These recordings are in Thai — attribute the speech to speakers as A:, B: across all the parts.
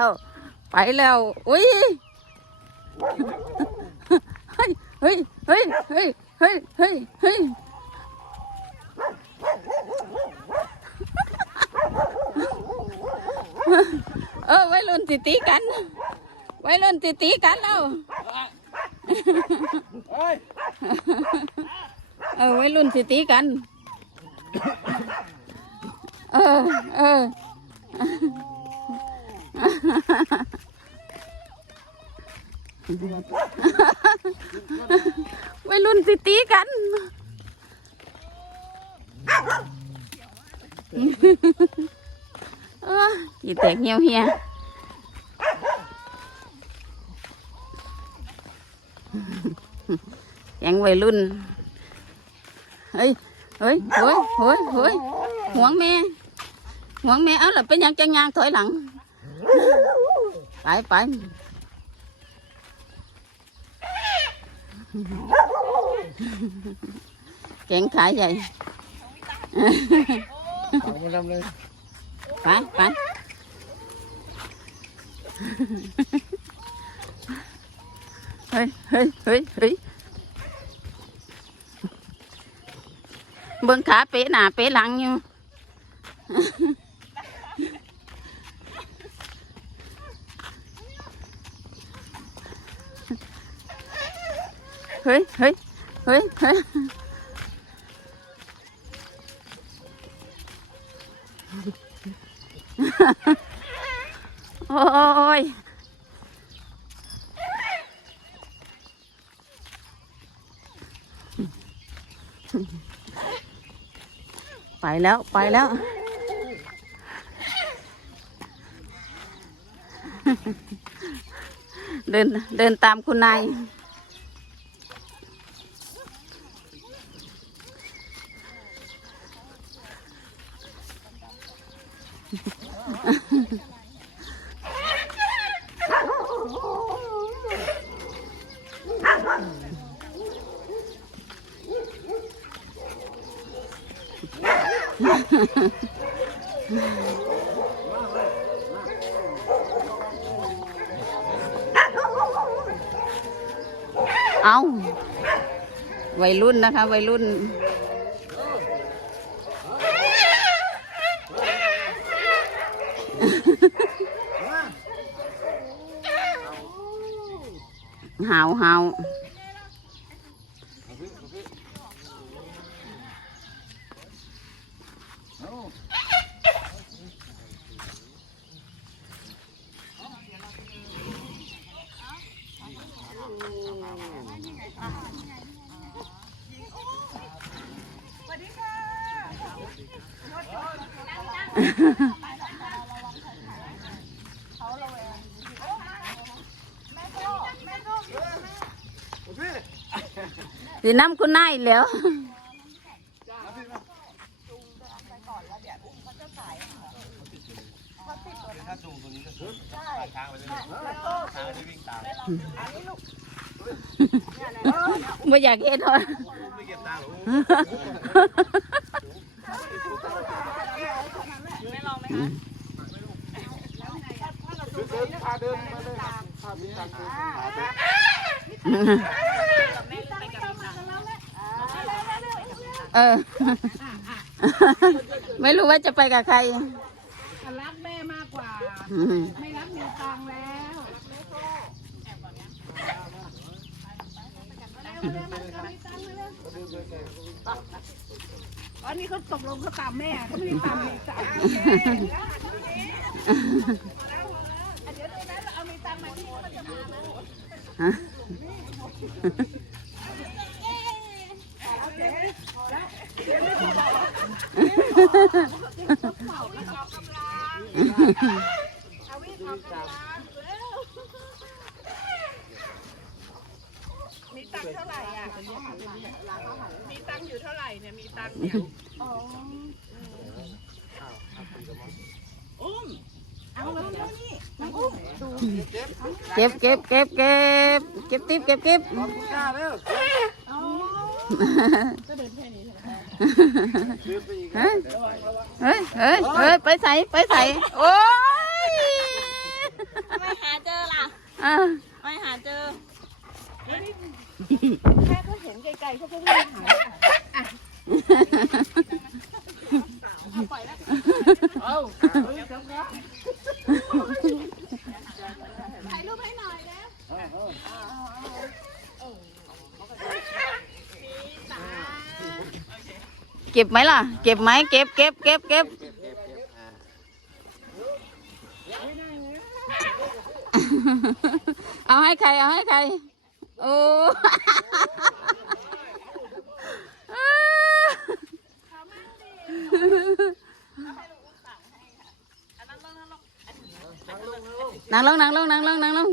A: แล้วไปแล้วอุ้ยเฮ้ยเฮ้ยเฮ้ยเฮ้ยเฮ้ยเฮ้ยเฮ้ยเออไว้รุ่นติตีกันไว้รุ่นติตีกันแล้ว
B: เฮ้ย
A: เออไว้รุ่นสิตีกัน เออเออ ไว้รุ่นสิตีกันเอออีแตกเหี่ยวเหียยังวัยรุ่นเฮ้ยเฮ้ยเฮ้ยเฮ้ยเฮ้ยห่วงแม่ห่วงแม่ เอาล่ะเป็นหยังจังยางถอยหลัง ไปไปแกงขาใหญ่
B: เอามาทำเลย
A: ไปไป เฮ้ยเฮ้ยเฮ้ยเฮ้ยเบิ่งขาเป๊ะหน้าเป๊ะหลังอยู่เฮ้ยเฮ้ยเฮ้ยเฮ้ยโอ้ยไปแล้วไปแล้ว เดินเดินตามคุณนาย เอาวัยรุ่นนะคะ วัยรุ่น หาวหา วสิน้ำคุณนายแล้ว
B: ถ้าจูงตัวนี้ก็คือช้างไปเลยช้างจะวิ่งตาม
A: ไม่อยากเห็นหรอ
B: ไม่เก็บตังค์หรอพาเดินมาเลยครับพามีตังค์พา เดิน
A: เออ ไม่รู้ว่าจะไปกับใคร
C: รักแม่มากกว่า
A: อืม
C: ไม่รักมีตังค์แล้วอันนี้เขาตกลงเขาตามแม่เขาไม่ได้ตามมีตังค์เดี๋ยวตรงนั้นเราเอามีตังค์มาที่เขาจะมานะ
A: ฮะ
C: เอาวิ่งออกกำลังเร็ว มีตังค์เท่าไหร่อะ มีตังค์อยู่เท่าไหร่เนี่ย มีตังค์เนี่ยอุ้ม เอาแล้วนี่น้องอุ้ม
A: เก็บเก็บเก็บเก็บเก็บติ๊บเก็บเก็บ
B: กล้าเร็ว
C: อ๋อก็เดินแค่นี้ใช่ไหม
B: เฮ้
A: ยเฮ้ยเฮ้ยไปใส่ไปใส่โอ้ยไม่หาเจอะ
C: ไม่หาเจอแค่เขาเห็นไกลๆเขาก็วิ่งหาถ่ายรูปให้หน่อยนะ
A: เก็บไหมล่ะ เก็บไหมเก็บเก็บเก็บเก็บเอาให้ใคร เอาให้ใคร โอ้นั่งลงนั่งลงนั่งลงนั่งลง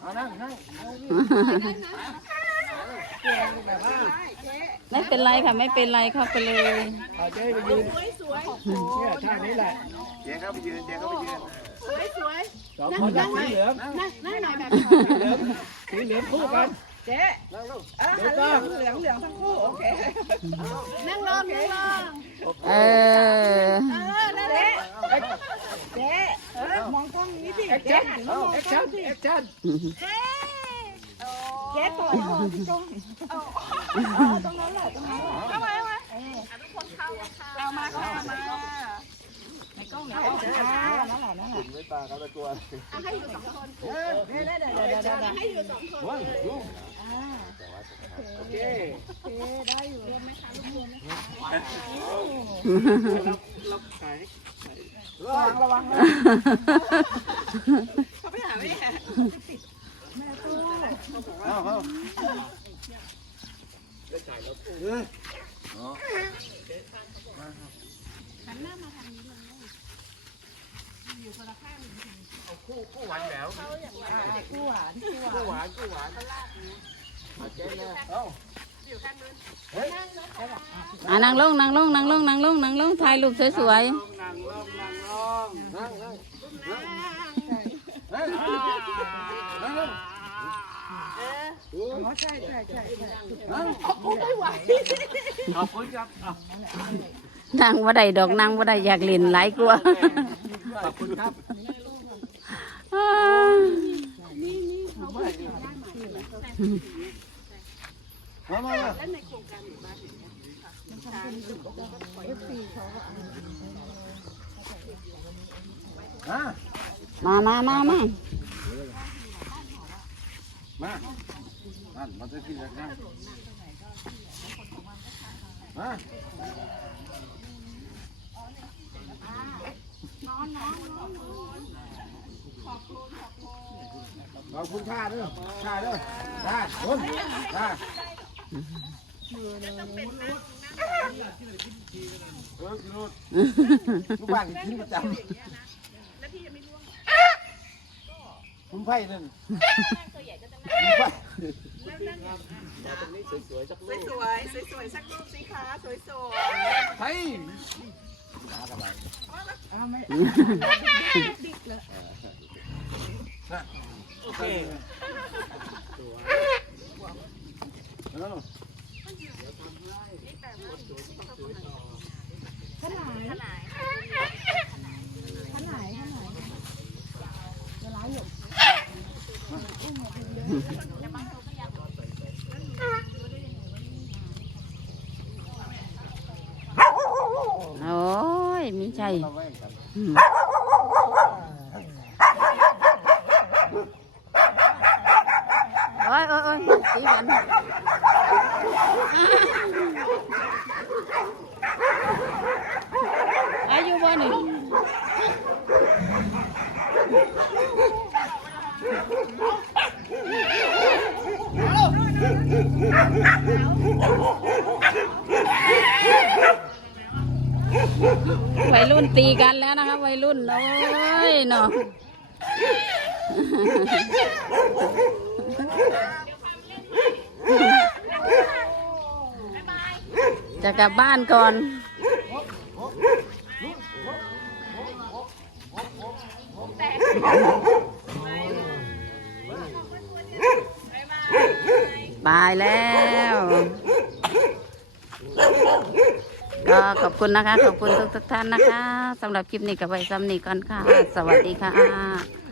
B: เอานั่งนั่ง
A: ไม่เป็นไรค่ะไม่เป็นไรเข้าไปเลย
B: เอาเจ๊ไปยืน
C: สวยสวย
B: เนี่ยท่านี้แหละ
D: เจ๊เข้าไปยืนเจ๊เข้าไปยืน
C: สวยสวย
B: สองคนนั่งสีเหลือง
C: นั่งนั่งหน่อยแบบ
B: สีเหลืองสีเหลืองคู่กัน
C: เจ๊เออเหลืองเหลืองเหลืองทั้งคู่โอเคนั่งลงนั่งลง
A: เออ
C: เออนั่นแหละเจ๊เออมองกล้องนี้สิเจ๊หันมามอง
B: ก
C: ล้อง
B: น
C: สิ
B: แอคชั่น
C: เจ๊ต่อยมองพี่กล้งเอาตรงนั้นแหละตรงนั้นแหละเข้ามาเข้ามาทุกคนเข้าเอามาเข้ามาในกล้องนกล้องนั่นแหละนั่นแหละ
D: ไม่ตาเขาตะกลัว
C: ให้อยู่สองคนเดี๋ยวเดี๋ยวเดี๋ยวเดี๋ยวให้อยู่สองคน
B: ว้าวดูโอเค
C: ได้อยู่รวมไหมคะรวมไหมคะ
B: เราขาย
C: ระวังระวังเขาไปหาแม่
B: เอาเอา
C: คู่หวานคู่หวาน
B: คู่หวานคู่หวานเอาเจ๊เลยเอา
A: อะนั่งลงนั่งลงนั่งลงนั่งลงนั่งลงถ่ายรูปสวย
B: นั่งลงนั่งลงนั่งนั่งนั่ง งนั่ง
C: อ๋อใช่ใช่ใช่ใช่
B: นั่ง
C: ว
B: ขอบคุณครับอะ
A: ๆนั่งว่าได้ดอกนั่งว่าได้อยากเล่นหลายกลัวา
B: ขอบคุณครับ
A: อ่า
B: มามามา
A: มา มามามา
B: มานั่นมันจะกินอะไรมาขอบคุณค่าด้วยค่าด้วยค่าคุณค่าเออกินรถทุกบ้านกินประจำคุณไผ่นั่นคุณไผ่
C: สวยสวยสวยสวยสักรูปสิคะสวยสวย
B: ไผ่โอเค
A: โอ้ยมีใจ
B: เราแว่งกัน
A: อืมโอ้ยโอ้ยโอ้ยตีกันอายุบ่นี่วัย รุ่นตีกันแล้วนะครับวัยรุ่นโอ้ยเนาะจะกลับบ้านก่อนบายแล้ว ก็ขอบคุณนะคะ ขอบคุณทุกทุกท่านนะคะสำหรับคลิปนี้กับไว้ซ้ำนี้ก่อนค่ะ สวัสดีค่ะ